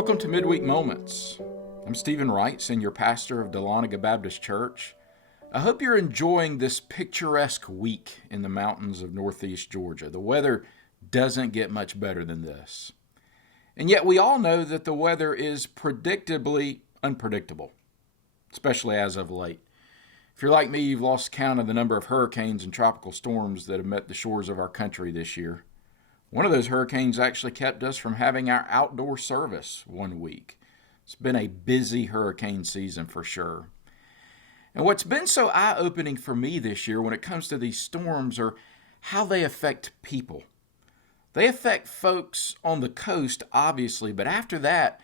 Welcome to MidWeek Moments. I'm Steven Wright, Senior Pastor of Dahlonega Baptist Church. I hope you're enjoying this picturesque week in the mountains of Northeast Georgia. The weather doesn't get much better than this. And yet we all know that the weather is predictably unpredictable, especially as of late. If you're like me, you've lost count of the number of hurricanes and tropical storms that have met the shores of our country this year. One of those hurricanes actually kept us from having our outdoor service one week. It's been a busy hurricane season for sure. And what's been so eye-opening for me this year when it comes to these storms are how they affect people. They affect folks on the coast, obviously, but after that,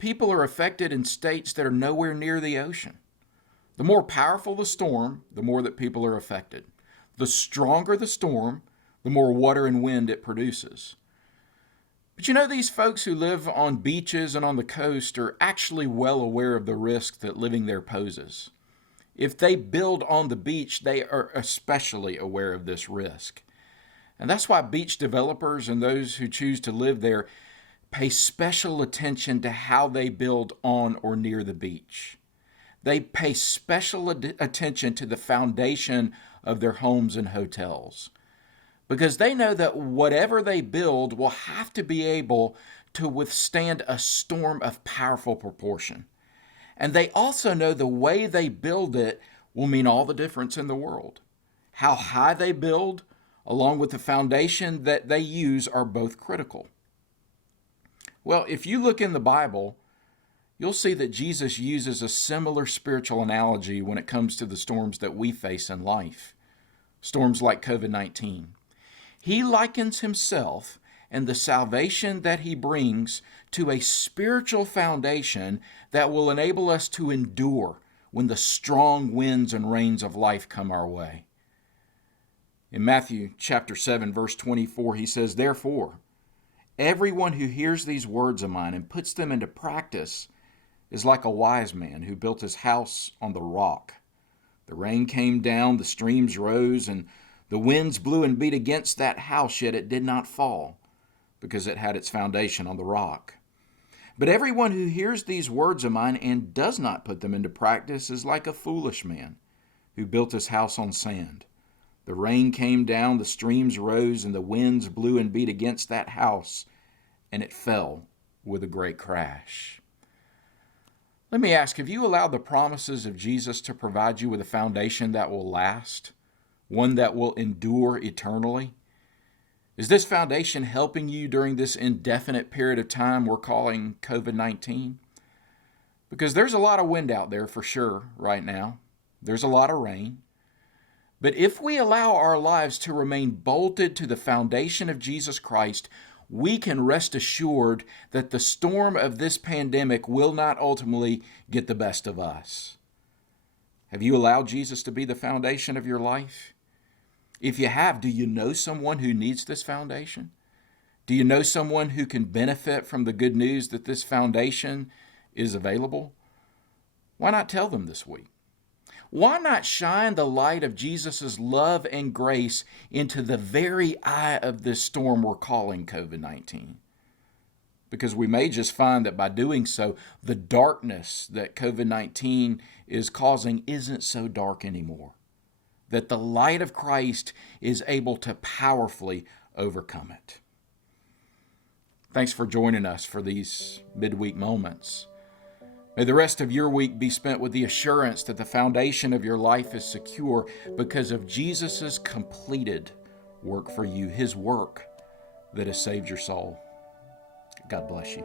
people are affected in states that are nowhere near the ocean. The more powerful the storm, the more that people are affected. The stronger the storm, the more water and wind it produces. But you know, these folks who live on beaches and on the coast are actually well aware of the risk that living there poses. If they build on the beach, they are especially aware of this risk. And that's why beach developers and those who choose to live there pay special attention to how they build on or near the beach. They pay special attention to the foundation of their homes and hotels, because they know that whatever they build will have to be able to withstand a storm of powerful proportion. And they also know the way they build it will mean all the difference in the world. How high they build, along with the foundation that they use, are both critical. Well, if you look in the Bible, you'll see that Jesus uses a similar spiritual analogy when it comes to the storms that we face in life. Storms like COVID-19. He likens himself and the salvation that he brings to a spiritual foundation that will enable us to endure when the strong winds and rains of life come our way. In Matthew chapter 7, verse 24, he says, "Therefore, everyone who hears these words of mine and puts them into practice is like a wise man who built his house on the rock. The rain came down, the streams rose, and the winds blew and beat against that house, yet it did not fall, because it had its foundation on the rock. But everyone who hears these words of mine and does not put them into practice is like a foolish man who built his house on sand. The rain came down, the streams rose, and the winds blew and beat against that house, and it fell with a great crash." Let me ask, have you allowed the promises of Jesus to provide you with a foundation that will last? One that will endure eternally? Is this foundation helping you during this indefinite period of time we're calling COVID-19? Because there's a lot of wind out there for sure right now. There's a lot of rain. But if we allow our lives to remain bolted to the foundation of Jesus Christ, we can rest assured that the storm of this pandemic will not ultimately get the best of us. Have you allowed Jesus to be the foundation of your life? If you have, do you know someone who needs this foundation? Do you know someone who can benefit from the good news that this foundation is available? Why not tell them this week? Why not shine the light of Jesus' love and grace into the very eye of this storm we're calling COVID-19? Because we may just find that by doing so, the darkness that COVID-19 is causing isn't so dark anymore. That the light of Christ is able to powerfully overcome it. Thanks for joining us for these midweek moments. May the rest of your week be spent with the assurance that the foundation of your life is secure because of Jesus' completed work for you, his work that has saved your soul. God bless you.